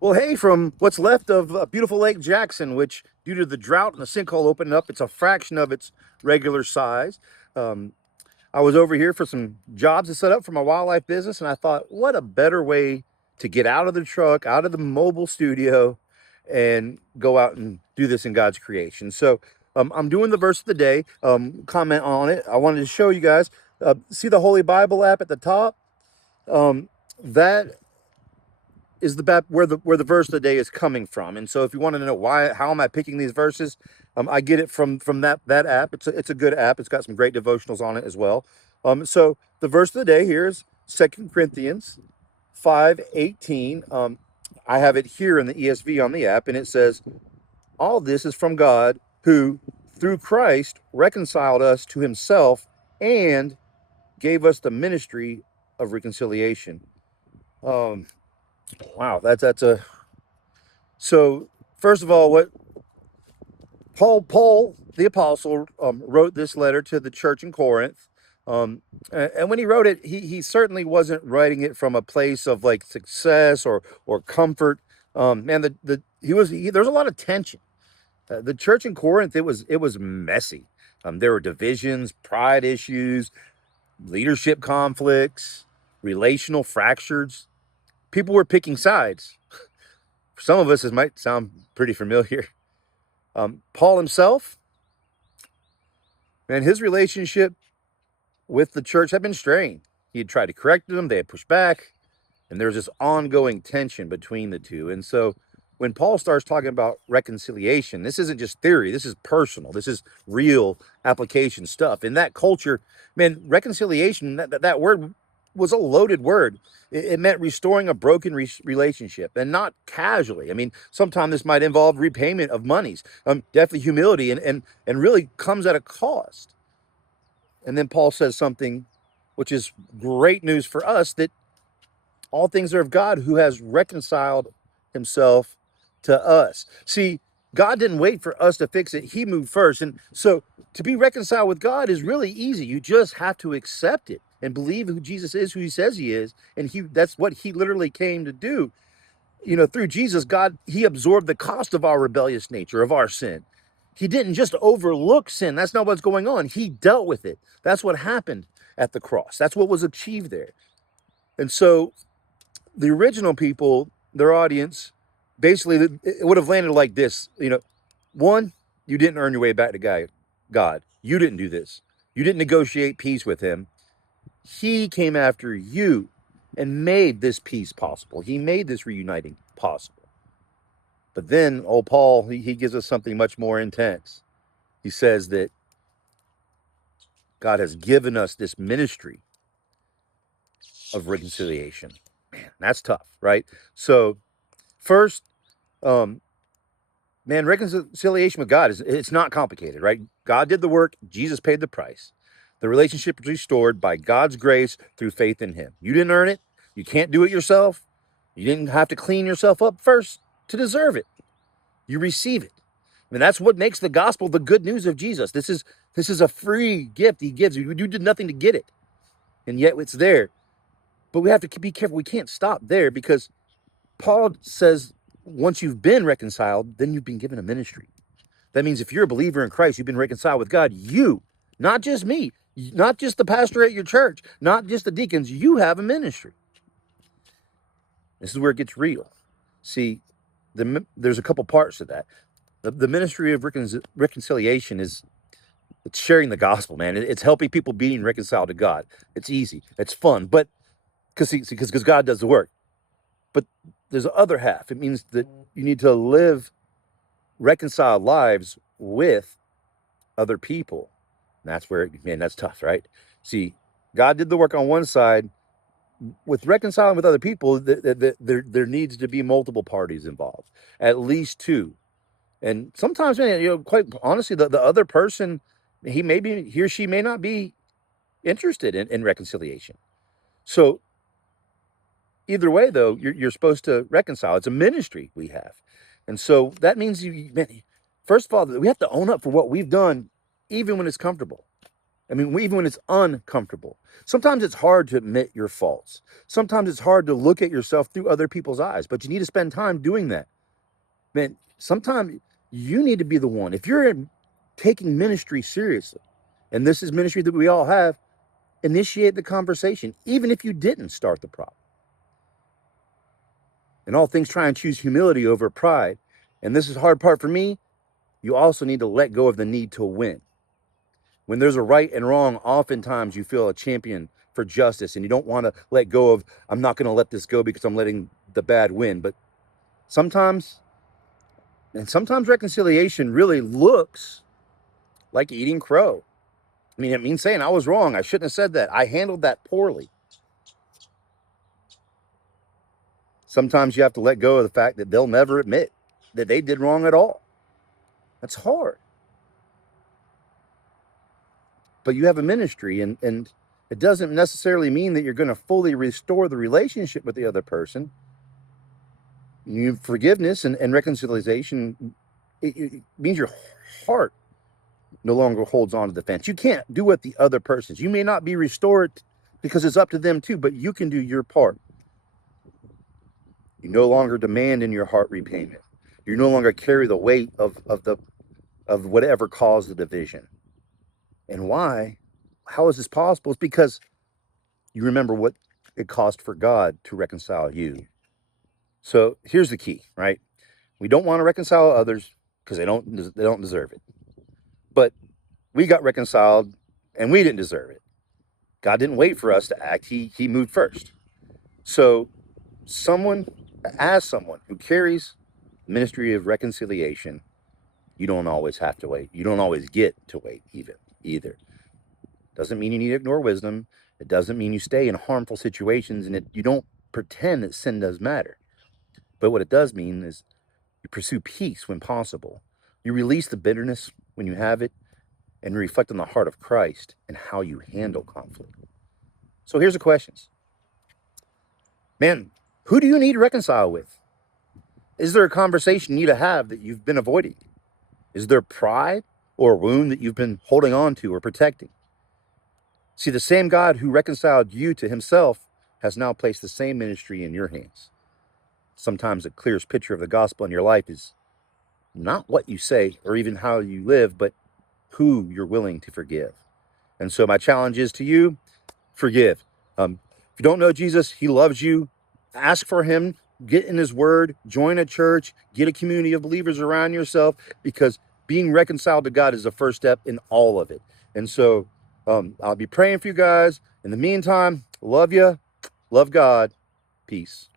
Well, hey, from what's left of beautiful Lake Jackson, which due to the drought and the sinkhole opening up, it's a fraction of its regular size. Um, I was over here for some jobs to set up for my wildlife business, and I thought, what a better way to get out of the truck, out of the mobile studio, and go out and do this in God's creation. So I'm doing the verse of the day, comment on it. I wanted to show you guys. See the Holy Bible app at the top? That is where the verse of the day is coming from. And so if you want to know why, how am I picking these verses, I get it from that app. It's a good app. It's got some great devotionals on it as well. So the verse of the day here is 2 Corinthians 5:18. I have it here in the ESV on the app, and it says, "All this is from God, who through Christ reconciled us to Himself and gave us the ministry of reconciliation." Um, wow, that's a So, first of all, what Paul the apostle wrote this letter to the church in Corinth, and when he wrote it, he certainly wasn't writing it from a place of like success or comfort. Man, there's a lot of tension. The church in Corinth, it was messy. There were divisions, pride issues, leadership conflicts, relational fractures. People were picking sides. For some of us, this might sound pretty familiar. Paul himself, and his relationship with the church had been strained. He had tried to correct them, they had pushed back, and there was this ongoing tension between the two. And so when Paul starts talking about reconciliation, this isn't just theory, this is personal, this is real application stuff. In that culture, man, reconciliation, that word was a loaded word. It meant restoring a broken relationship, and not casually. I mean, sometimes this might involve repayment of monies, definitely humility, and really comes at a cost. And then Paul says something which is great news for us, that all things are of God, who has reconciled himself to us. See, God didn't wait for us to fix it. He moved first. And so to be reconciled with God is really easy. You just have to accept it and believe who Jesus is, who he says he is. And that's what he literally came to do. Through Jesus, God, he absorbed the cost of our rebellious nature, of our sin. He didn't just overlook sin. That's not what's going on. He dealt with it. That's what happened at the cross. That's what was achieved there. And so the original people, their audience, basically, it would have landed like this. One, you didn't earn your way back to God. You didn't do this. You didn't negotiate peace with him. He came after you and made this peace possible. He made this reuniting possible. But then, old Paul, he gives us something much more intense. He says that God has given us this ministry of reconciliation. Man, that's tough, right? So, first, um, man, reconciliation with God it's not complicated, right? God did the work, Jesus paid the price. The relationship is restored by God's grace through faith in him. You didn't earn it. You can't do it yourself. You didn't have to clean yourself up first to deserve it. You receive it. I mean, that's what makes the gospel the good news of Jesus. This is a free gift he gives you. You did nothing to get it, and yet it's there. But we have to be careful. We can't stop there, because Paul says once you've been reconciled, then you've been given a ministry. That means if you're a believer in Christ, you've been reconciled with God. You, not just me, not just the pastor at your church, not just the deacons, you have a ministry. This is where it gets real. See, there's a couple parts to that. The ministry of reconciliation is, it's sharing the gospel, man. It's helping people being reconciled to God. It's easy. It's fun, but because God does the work. But there's the other half. It means that you need to live reconciled lives with other people. And that's where, man, that's tough, right? See, God did the work on one side. With reconciling with other people, there needs to be multiple parties involved, at least two. And sometimes, man, quite honestly, the other person, he or she may not be interested in reconciliation. So either way, though, you're supposed to reconcile. It's a ministry we have. And so that means, man, first of all, we have to own up for what we've done, even when it's comfortable. I mean, even when it's uncomfortable. Sometimes it's hard to admit your faults. Sometimes it's hard to look at yourself through other people's eyes, but you need to spend time doing that. Man, sometimes you need to be the one. If you're taking ministry seriously, and this is ministry that we all have, initiate the conversation, even if you didn't start the problem. In all things, try and choose humility over pride. And this is the hard part for me. You also need to let go of the need to win. When there's a right and wrong, oftentimes you feel a champion for justice and you don't want to let go of, I'm not going to let this go because I'm letting the bad win. But sometimes reconciliation really looks like eating crow. I mean, it means saying I was wrong. I shouldn't have said that. I handled that poorly. Sometimes you have to let go of the fact that they'll never admit that they did wrong at all. That's hard. But you have a ministry, and it doesn't necessarily mean that you're going to fully restore the relationship with the other person. Forgiveness and reconciliation, it means your heart no longer holds on to the fence. You can't do what the other person's. You may not be restored because it's up to them too, but you can do your part. You no longer demand in your heart repayment. You no longer carry the weight of whatever caused the division. And why? How is this possible? It's because you remember what it cost for God to reconcile you. So here's the key, right? We don't want to reconcile others because they don't deserve it. But we got reconciled and we didn't deserve it. God didn't wait for us to act. He moved first. So as someone who carries the ministry of reconciliation, you don't always have to wait. You don't always get to wait either. Doesn't mean you need to ignore wisdom. It doesn't mean you stay in harmful situations and you don't pretend that sin does matter. But what it does mean is you pursue peace when possible. You release the bitterness when you have it, and you reflect on the heart of Christ and how you handle conflict. So here's the questions. Man, who do you need to reconcile with? Is there a conversation you need to have that you've been avoiding? Is there pride or a wound that you've been holding on to or protecting? See, the same God who reconciled you to himself has now placed the same ministry in your hands. Sometimes the clearest picture of the gospel in your life is not what you say or even how you live, but who you're willing to forgive. And so my challenge is to you, forgive. If you don't know Jesus, he loves you. Ask for him, get in his word, join a church, get a community of believers around yourself, because being reconciled to God is the first step in all of it. And so I'll be praying for you guys. In the meantime, love you, love God, peace.